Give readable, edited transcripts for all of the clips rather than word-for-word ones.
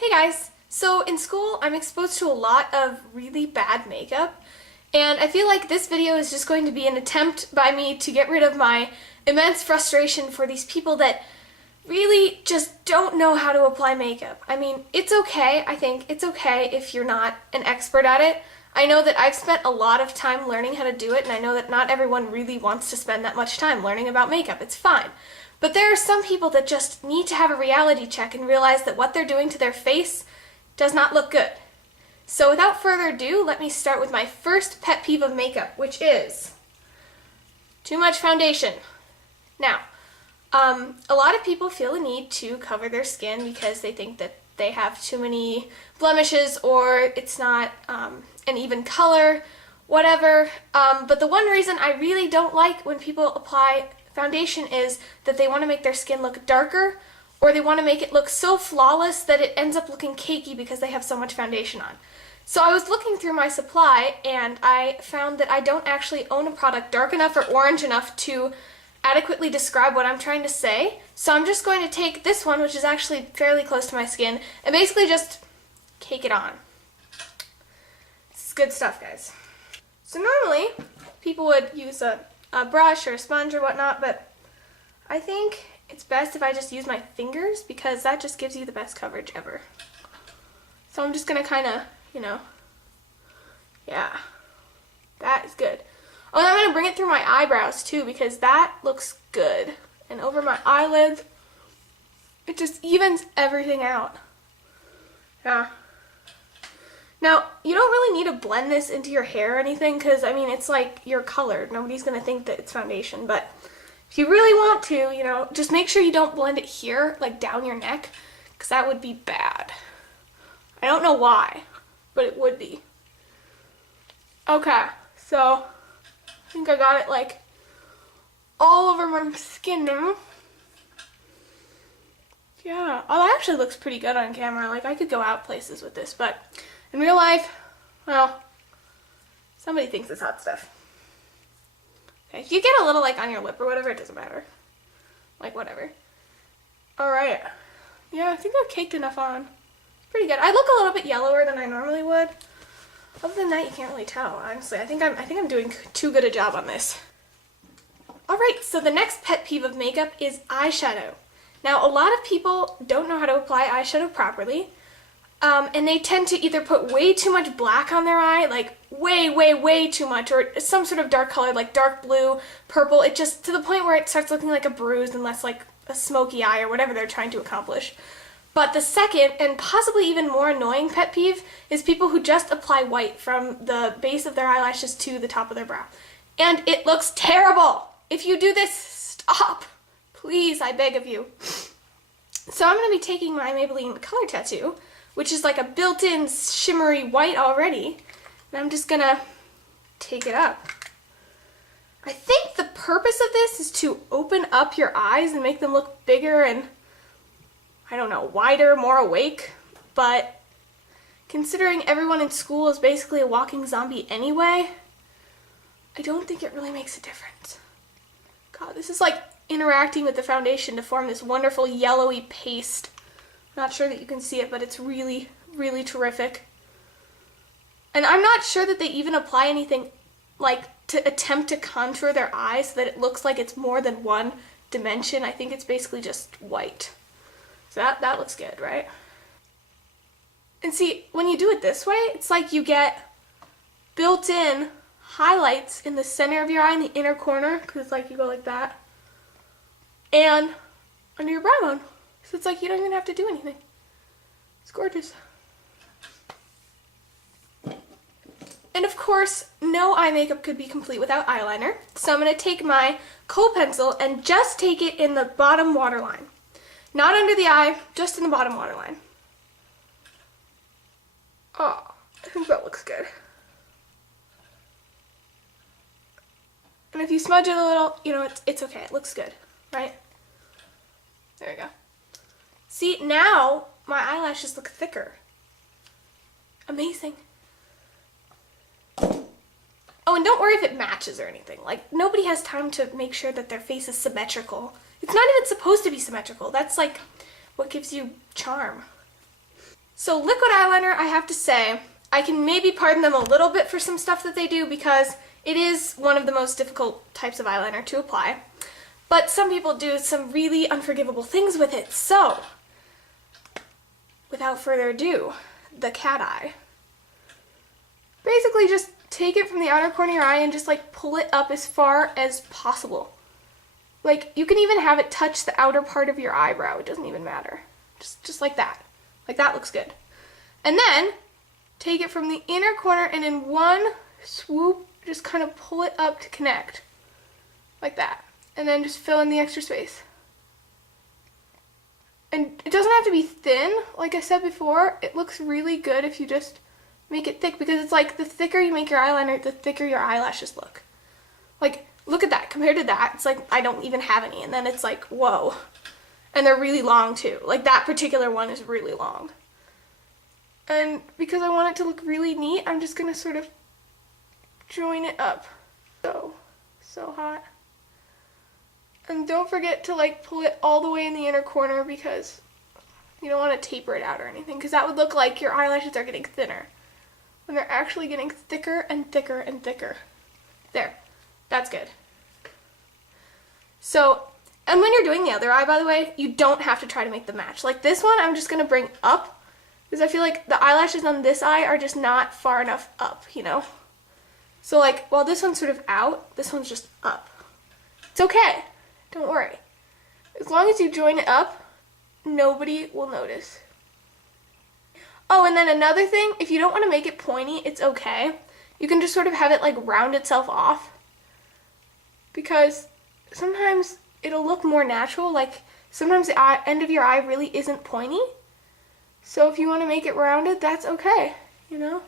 Hey guys! So in school I'm exposed to a lot of really bad makeup, and I feel like this video is just going to be an attempt by me to get rid of my immense frustration for these people that really just don't know how to apply makeup. I mean, it's okay, I think it's okay if you're not an expert at it. I know that I've spent a lot of time learning how to do it, and I know that not everyone really wants to spend that much time learning about makeup. It's fine. But there are some people that just need to have a reality check and realize that what they're doing to their face does not look good. So without further ado, let me start with my first pet peeve of makeup, which is too much foundation. Now, a lot of people feel the need to cover their skin because they think that they have too many blemishes or it's not an even color, whatever. But the one reason I really don't like when people apply foundation is that they want to make their skin look darker, or they want to make it look so flawless that it ends up looking cakey because they have so much foundation on. So I was looking through my supply and I found that I don't actually own a product dark enough or orange enough to adequately describe what I'm trying to say. So I'm just going to take this one, which is actually fairly close to my skin, and basically just cake it on. This is good stuff, guys. So normally people would use a brush or a sponge or whatnot, but I think it's best if I just use my fingers because that just gives you the best coverage ever. So I'm just gonna kind of, yeah, that is good. Oh, and I'm gonna bring it through my eyebrows too because that looks good. And over my eyelids, it just evens everything out. Yeah. Now, you don't really need to blend this into your hair or anything because, I mean, it's like your color. Nobody's going to think that it's foundation. But if you really want to, just make sure you don't blend it here, like down your neck, because that would be bad. I don't know why, but it would be. Okay, so I think I got it like all over my skin now. Yeah, oh, that actually looks pretty good on camera. Like, I could go out places with this, but in real life, well, somebody thinks it's hot stuff. Okay, if you get a little like on your lip or whatever, it doesn't matter. Like, whatever. Alright. Yeah, I think I've caked enough on. Pretty good. I look a little bit yellower than I normally would. Other than that, you can't really tell, honestly. I think I'm doing too good a job on this. Alright, so the next pet peeve of makeup is eyeshadow. Now, a lot of people don't know how to apply eyeshadow properly. And they tend to either put way too much black on their eye, like way too much, or some sort of dark color, like dark blue, purple, it just, to the point where it starts looking like a bruise and less like a smoky eye or whatever they're trying to accomplish. But the second, and possibly even more annoying pet peeve, is people who just apply white from the base of their eyelashes to the top of their brow. And it looks terrible! If you do this, stop! Please, I beg of you. So I'm going to be taking my Maybelline Color Tattoo, which is like a built-in shimmery white already, and I'm just gonna take it up. I think the purpose of this is to open up your eyes and make them look bigger and, I don't know, wider, more awake, but considering everyone in school is basically a walking zombie anyway, I don't think it really makes a difference. God, this is like interacting with the foundation to form this wonderful yellowy paste. Not sure that you can see it, but it's really, really terrific. And I'm not sure that they even apply anything like to attempt to contour their eyes so that it looks like it's more than one dimension. I think it's basically just white. So that looks good, right? And see, when you do it this way, it's like you get built-in highlights in the center of your eye in the inner corner, because it's like you go like that, and under your brow bone. So it's like you don't even have to do anything. It's gorgeous. And of course, no eye makeup could be complete without eyeliner. So I'm going to take my kohl pencil and just take it in the bottom waterline. Not under the eye, just in the bottom waterline. Oh, I think that looks good. And if you smudge it a little, it's okay. It looks good, right? There we go. See, now my eyelashes look thicker. Amazing. Oh, and don't worry if it matches or anything. Like, nobody has time to make sure that their face is symmetrical. It's not even supposed to be symmetrical. That's like what gives you charm. So liquid eyeliner, I have to say, I can maybe pardon them a little bit for some stuff that they do because it is one of the most difficult types of eyeliner to apply. But some people do some really unforgivable things with it. So, without further ado, the cat eye. Basically just take it from the outer corner of your eye and just like pull it up as far as possible. Like you can even have it touch the outer part of your eyebrow. It doesn't even matter. Just like that. Like that looks good. And then take it from the inner corner and in one swoop just kind of pull it up to connect. Like that. And then just fill in the extra space. And it doesn't have to be thin, like I said before. It looks really good if you just make it thick, because it's like the thicker you make your eyeliner, the thicker your eyelashes look. Like, look at that. Compared to that, it's like I don't even have any, and then it's like, whoa. And they're really long too. Like that particular one is really long. And because I want it to look really neat, I'm just gonna sort of join it up. So hot. And don't forget to like pull it all the way in the inner corner because you don't want to taper it out or anything, because that would look like your eyelashes are getting thinner when they're actually getting thicker and thicker and thicker. There, that's good. So, and when you're doing the other eye, by the way, you don't have to try to make them match. Like this one, I'm just going to bring up because I feel like the eyelashes on this eye are just not far enough up, you know? So like, while this one's sort of out, this one's just up. It's okay. Don't worry. As long as you join it up, nobody will notice. Oh, and then another thing, if you don't want to make it pointy, it's okay. You can just sort of have it like round itself off. Because sometimes it'll look more natural. Like sometimes the end of your eye really isn't pointy. So if you want to make it rounded, that's okay, you know?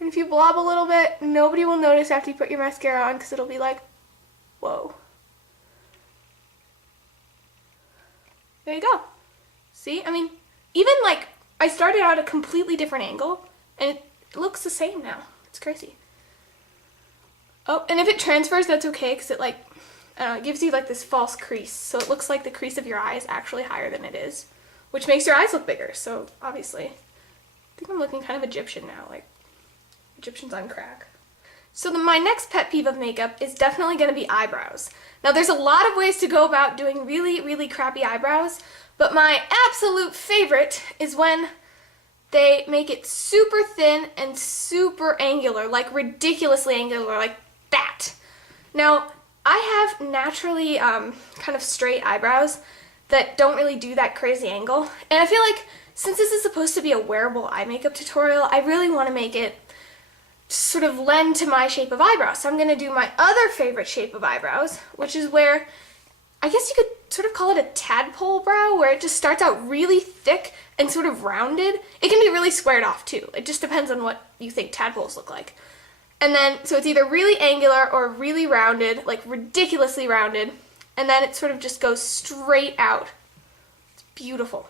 And if you blob a little bit, nobody will notice after you put your mascara on because it'll be like, whoa. There you go. See? I mean, even like, I started out at a completely different angle, and it looks the same now. It's crazy. Oh, and if it transfers, that's okay, because it like, it gives you like this false crease. So it looks like the crease of your eye is actually higher than it is, which makes your eyes look bigger. So obviously, I think I'm looking kind of Egyptian now, like Egyptians on crack. So my next pet peeve of makeup is definitely going to be eyebrows. Now there's a lot of ways to go about doing really, really crappy eyebrows, but my absolute favorite is when they make it super thin and super angular, like ridiculously angular, like that. Now, I have naturally kind of straight eyebrows that don't really do that crazy angle, and I feel like since this is supposed to be a wearable eye makeup tutorial, I really want to make it sort of lend to my shape of eyebrows. So I'm going to do my other favorite shape of eyebrows, which is where, I guess you could sort of call it a tadpole brow, where it just starts out really thick and sort of rounded. It can be really squared off too. It just depends on what you think tadpoles look like. And then, so it's either really angular or really rounded, like ridiculously rounded, and then it sort of just goes straight out. It's beautiful.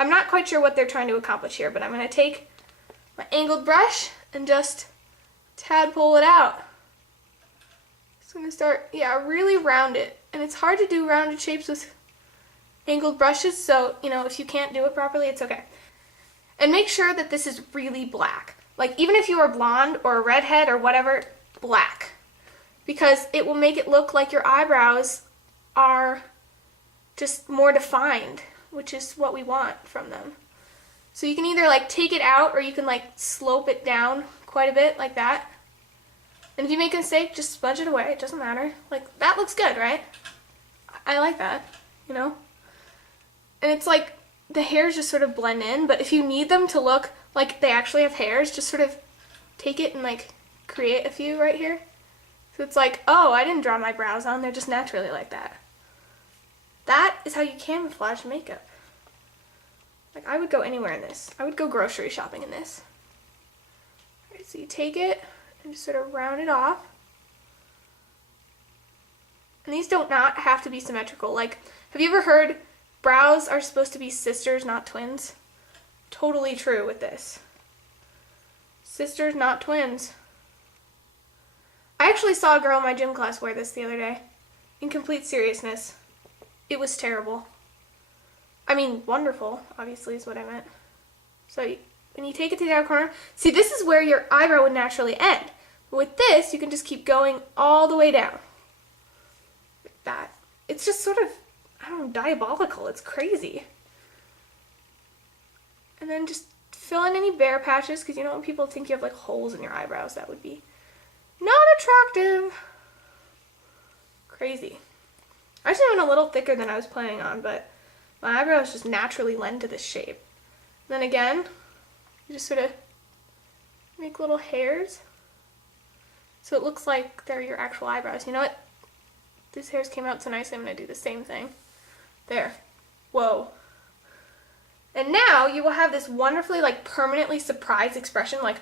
I'm not quite sure what they're trying to accomplish here, but I'm going to take my angled brush and just tadpole it out. Just going to start, really round it. And it's hard to do rounded shapes with angled brushes, so, if you can't do it properly, it's okay. And make sure that this is really black. Like, even if you are blonde or a redhead or whatever, black. Because it will make it look like your eyebrows are just more defined, which is what we want from them. So you can either like take it out or you can like slope it down quite a bit like that. And if you make a mistake, just smudge it away. It doesn't matter. Like, that looks good, right? I like that, And it's like the hairs just sort of blend in, but if you need them to look like they actually have hairs, just sort of take it and like create a few right here. So it's like, oh, I didn't draw my brows on. They're just naturally like that. That is how you camouflage makeup. Like, I would go anywhere in this. I would go grocery shopping in this. Alright, so you take it and just sort of round it off. And these don't not have to be symmetrical. Like, have you ever heard brows are supposed to be sisters, not twins? Totally true with this. Sisters, not twins. I actually saw a girl in my gym class wear this the other day. In complete seriousness. It was terrible. I mean, wonderful, obviously, is what I meant. So when you take it to the outer corner, see, this is where your eyebrow would naturally end. With this, you can just keep going all the way down. Like that. It's just sort of, I don't know, diabolical. It's crazy. And then just fill in any bare patches, because you know when people think you have like holes in your eyebrows, that would be not attractive. Crazy. I actually went a little thicker than I was planning on, but my eyebrows just naturally lend to this shape. And then again, you just sort of make little hairs. So it looks like they're your actual eyebrows. You know what? These hairs came out so nicely, I'm going to do the same thing. There. Whoa. And now you will have this wonderfully, like, permanently surprised expression, like,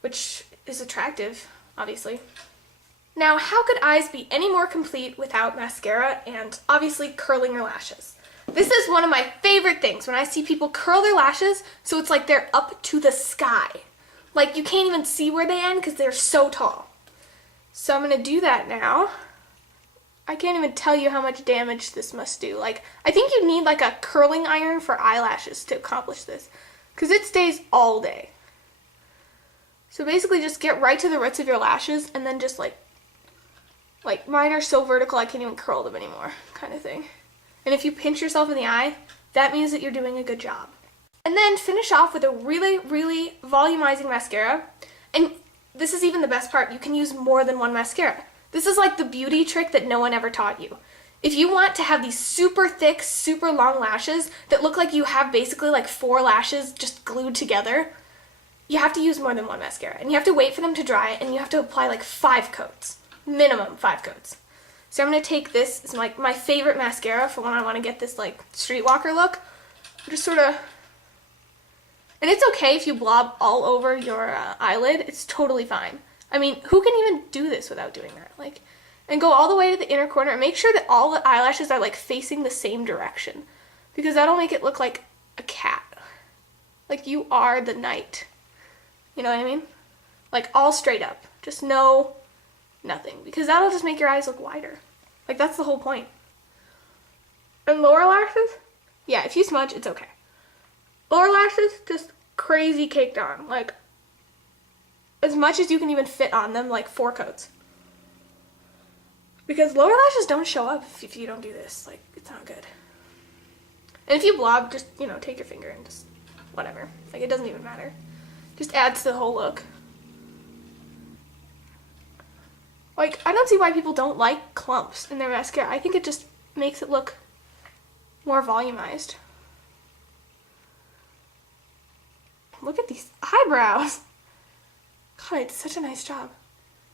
which is attractive, obviously. Now, how could eyes be any more complete without mascara and obviously curling your lashes? This is one of my favorite things when I see people curl their lashes so it's like they're up to the sky. Like you can't even see where they end because they're so tall. So I'm going to do that now. I can't even tell you how much damage this must do. Like, I think you need like a curling iron for eyelashes to accomplish this because it stays all day. So basically just get right to the roots of your lashes and then just like mine are so vertical I can't even curl them anymore kind of thing. And if you pinch yourself in the eye, that means that you're doing a good job. And then finish off with a really, really volumizing mascara. And this is even the best part. You can use more than one mascara. This is like the beauty trick that no one ever taught you. If you want to have these super thick, super long lashes that look like you have basically like 4 lashes just glued together, you have to use more than one mascara. And you have to wait for them to dry, and you have to apply like 5 coats. Minimum 5 coats. So I'm going to take this, it's like my favorite mascara for when I want to get this like streetwalker look. Just sort of, and it's okay if you blob all over your eyelid, it's totally fine. I mean, who can even do this without doing that? Like, and go all the way to the inner corner and make sure that all the eyelashes are like facing the same direction, because that'll make it look like a cat. Like you are the knight. You know what I mean? Like all straight up. Just nothing, because that'll just make your eyes look wider. Like that's the whole point. And lower lashes? Yeah, if you smudge, it's okay. Lower lashes, just crazy caked on. Like, as much as you can even fit on them, like 4 coats. Because lower lashes don't show up if you don't do this. Like, it's not good. And if you blob, just, you know, take your finger and just, whatever. Like, it doesn't even matter. Just adds to the whole look. Like, I don't see why people don't like clumps in their mascara. I think it just makes it look more volumized. Look at these eyebrows. God, it's such a nice job.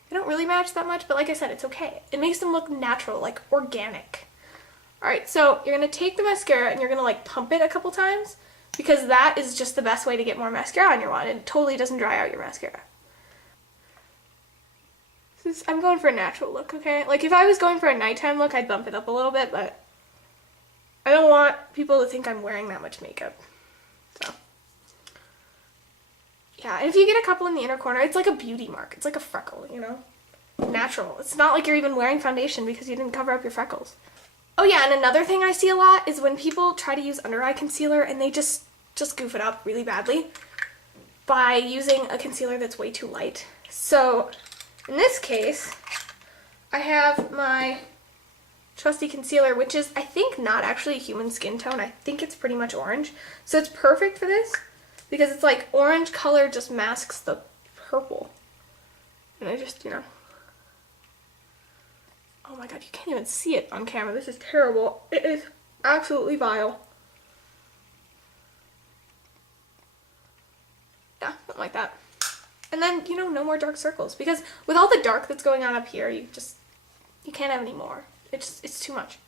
They don't really match that much, but like I said, it's okay. It makes them look natural, like organic. Alright, so you're going to take the mascara and you're going to like pump it a couple times, because that is just the best way to get more mascara on your wand. It totally doesn't dry out your mascara. I'm going for a natural look, okay? Like, if I was going for a nighttime look, I'd bump it up a little bit, but I don't want people to think I'm wearing that much makeup. So, yeah, and if you get a couple in the inner corner, it's like a beauty mark. It's like a freckle, you know? Natural. It's not like you're even wearing foundation because you didn't cover up your freckles. Oh yeah, and another thing I see a lot is when people try to use under eye concealer and they just goof it up really badly by using a concealer that's way too light. So, in this case, I have my trusty concealer, which is, I think, not actually a human skin tone. I think it's pretty much orange. So it's perfect for this, because it's like orange color just masks the purple. And I just, you know. Oh my god, you can't even see it on camera. This is terrible. It is absolutely vile. Yeah, something like that. And then, you know, no more dark circles. Because with all the dark that's going on up here, you can't have any more. It's too much.